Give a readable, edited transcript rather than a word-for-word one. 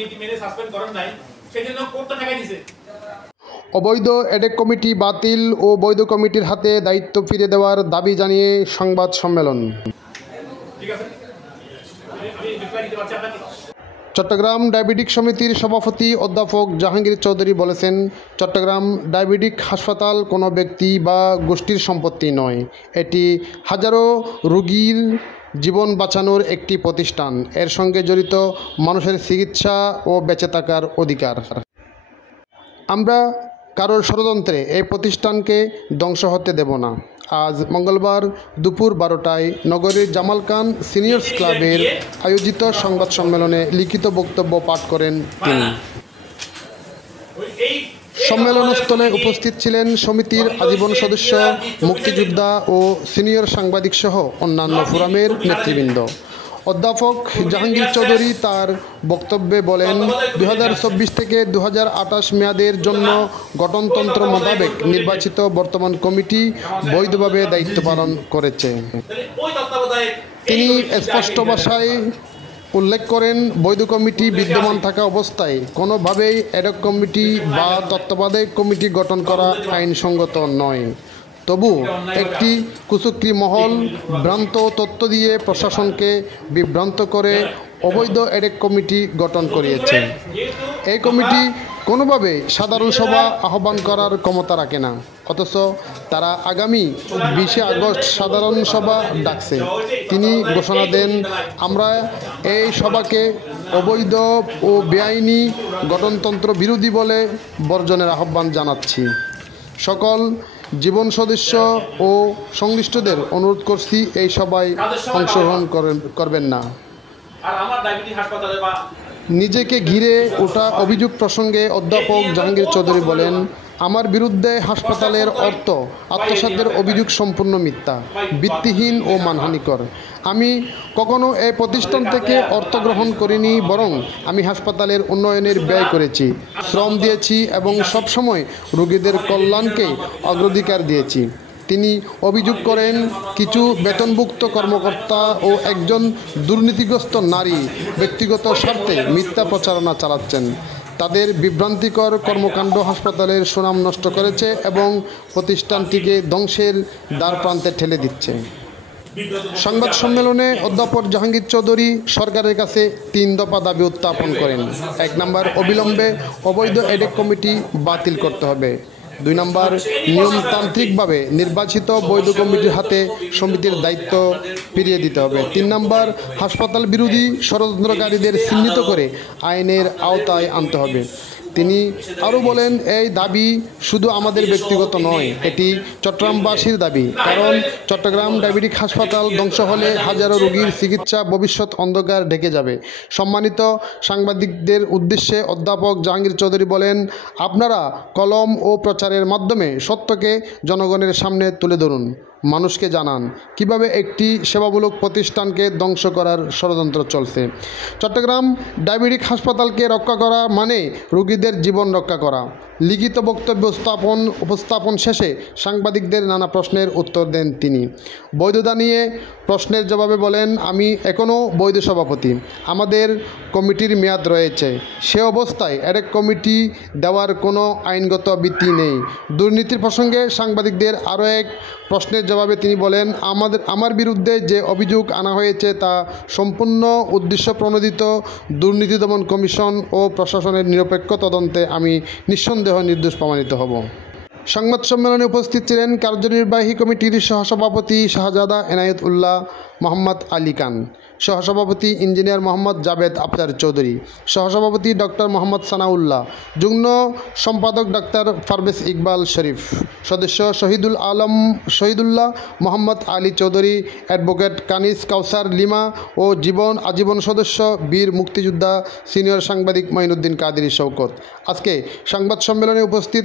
নীতি মেনে সাসপেন্ড করেন নাই সেজন্য কোর্টটা টাকা দিয়েছে। অবৈধ এডেক কমিটি বাতিল ও বৈধ কমিটির হাতে দায়িত্ব ফিরে দেওয়ার দাবি জানিয়ে সংবাদ সম্মেলন। ঠিক আছে, আমি রিপ্লাই দিতে পারছি আপনাকে। চট্টগ্রাম ডায়াবেটিক সমিতির সভাপতি অধ্যাপক জাহাঙ্গীর চৌধুরী বলেছেন, চট্টগ্রাম ডায়াবেটিক হাসপাতাল কোনো ব্যক্তি বা গোষ্ঠীর সম্পত্তি নয়, এটি হাজারো রোগীর জীবন বাঁচানোর একটি প্রতিষ্ঠান। এর সঙ্গে জড়িত মানুষের চিকিৎসা ও বেঁচে থাকার অধিকার। আমরা কারোর ষড়যন্ত্রে এই প্রতিষ্ঠানকে ধ্বংস হতে দেব না। আজ মঙ্গলবার দুপুর 12টায় নগরীর জামাল খান সিনিয়র্স ক্লাবের আয়োজিত সংবাদ সম্মেলনে লিখিত বক্তব্য পাঠ করেন তিনি। সম্মেলনস্থলে উপস্থিত ছিলেন সমিতির আজীবন সদস্য, মুক্তিযোদ্ধা ও সিনিয়র সাংবাদিক সহ অন্যান্য ফোরামের নেতৃবৃন্দ। অধ্যাপক জাহাঙ্গীর চৌধুরী তার বক্তব্যে বলেন, 2024 থেকে 2028 মেয়াদের জন্য গঠনতন্ত্র মোতাবেক নির্বাচিত বর্তমান কমিটি বৈধভাবে দায়িত্ব পালন করেছে। তিনি স্পষ্ট ভাষায় উল্লেখ করেন, বৈধ কমিটি বিদ্যমান থাকা অবস্থায় কোনোভাবেই এডক কমিটি বা তত্ত্বাবধায়ক কমিটি গঠন করা আইনসঙ্গত নয়। তবু একটি কুচক্রী মহল ভ্রান্ত তথ্য দিয়ে প্রশাসনকে বিভ্রান্ত করে অবৈধ এডেক কমিটি গঠন করিয়েছে। এই কমিটি কোনোভাবে সাধারণ সভা আহ্বান করার ক্ষমতা রাখে না, অথচ তারা আগামী 20 আগস্ট সাধারণ সভা ডাকছে। তিনি ঘোষণা দেন, আমরা এই সভাকে অবৈধ ও বেআইনি গঠনতন্ত্র বিরোধী বলে বর্জনের আহ্বান জানাচ্ছি। সকল জীবন সদস্য ও সংশ্লিষ্টদের অনুরোধ করছি, এই সভায় অংশগ্রহণ করবেন না। নিজেকে ঘিরে ওঠা অভিযোগ প্রসঙ্গে অধ্যাপক জাহাঙ্গীর চৌধুরী বলেন, আমার বিরুদ্ধে হাসপাতালের অর্থ আত্মসাতের অভিযোগ সম্পূর্ণ মিথ্যা, ভিত্তিহীন ও মানহানিকর। আমি কখনো এই প্রতিষ্ঠান থেকে অর্থ গ্রহণ করিনি, বরং আমি হাসপাতালের উন্নয়নের ব্যয় করেছি, শ্রম দিয়েছি এবং সবসময় রোগীদের কল্যাণকে অগ্রাধিকার দিয়েছি। তিনি অভিযোগ করেন, কিছু বেতনভুক্ত কর্মকর্তা ও একজন দুর্নীতিগ্রস্ত নারী ব্যক্তিগত স্বার্থে মিথ্যা প্রচারণা চালাচ্ছেন। তাদের বিভ্রান্তিকর কর্মকাণ্ড হাসপাতালের সুনাম নষ্ট করেছে এবং প্রতিষ্ঠানটিকে ধ্বংসের দ্বারপ্রান্তে ঠেলে দিচ্ছে। সংবাদ সম্মেলনে অধ্যাপক জাহাঙ্গীর চৌধুরী সরকারের কাছে 3 দফা দাবি উত্থাপন করেন। 1 নম্বর, অবিলম্বে অবৈধ এডেক কমিটি বাতিল করতে হবে। 2 নম্বর, নিয়মতান্ত্রিকভাবে নির্বাচিত বৈধ কমিটির হাতে সমিতির দায়িত্ব ফিরিয়ে দিতে হবে। 3 নম্বর, হাসপাতাল বিরোধী ষড়যন্ত্রকারীদের চিহ্নিত করে আইনের আওতায় আনতে হবে। তিনি আরও বলেন, এই দাবি শুধু আমাদের ব্যক্তিগত নয়, এটি চট্টগ্রামবাসীর দাবি। কারণ চট্টগ্রাম ডায়াবেটিক হাসপাতাল ধ্বংস হলে হাজারো রোগীর চিকিৎসা ভবিষ্যৎ অন্ধকার ঢেকে যাবে। সম্মানিত সাংবাদিকদের উদ্দেশ্যে অধ্যাপক জাহাঙ্গীর চৌধুরী বলেন, আপনারা কলম ও প্রচারের মাধ্যমে সত্যকে জনগণের সামনে তুলে ধরুন। মানুষকে জানান কিভাবে একটি সেবামূলক প্রতিষ্ঠানকে ধ্বংস করার ষড়যন্ত্র চলছে। চট্টগ্রাম ডায়াবেটিক হাসপাতালকে রক্ষা করা মানে রোগীদের জীবন রক্ষা করা। লিখিত বক্তব্য উপস্থাপন শেষে সাংবাদিকদের নানা প্রশ্নের উত্তর দেন তিনি। বৈধতা নিয়ে প্রশ্নের জবাবে বলেন, আমি এখনও বৈধ সভাপতি, আমাদের কমিটির মেয়াদ রয়েছে। সে অবস্থায় এডেক কমিটি দেওয়ার কোনো আইনগত ভিত্তি নেই। দুর্নীতির প্রসঙ্গে সাংবাদিকদের আরও এক প্রশ্নের জবাবে তিনি বলেন, আমার বিরুদ্ধে যে অভিযোগ আনা হয়েছে তা সম্পূর্ণ উদ্দেশ্য প্রণোদিত। দুর্নীতি দমন কমিশন ও প্রশাসনের নিরপেক্ষ তদন্তে আমি নিঃসন্দেহ নির্দোষ প্রমাণিত হব। সংবাদ সম্মেলনে উপস্থিত ছিলেন কার্যনির্বাহী কমিটির সহসভাপতি শাহজাদা এনায়েত উল্লাহ, মোহাম্মদ আলী খান, সহসভাপতি ইঞ্জিনিয়ার মোহাম্মদ জাভেদ আফতার চৌধুরী, সহসভাপতি ডক্টর মোহাম্মদ সানাউল্লাহ, যুগ্ম সম্পাদক ডাক্তার পারভেজ ইকবাল শরীফ, সদস্য শহীদুল্লাহ মোহাম্মদ আলী চৌধুরী, অ্যাডভোকেট কানিজ কাউসার লিমা ও আজীবন সদস্য বীর মুক্তিযোদ্ধা সিনিয়র সাংবাদিক মঈনুদ্দিন কাদেরী শওকত। আজকে সংবাদ সম্মেলনে উপস্থিত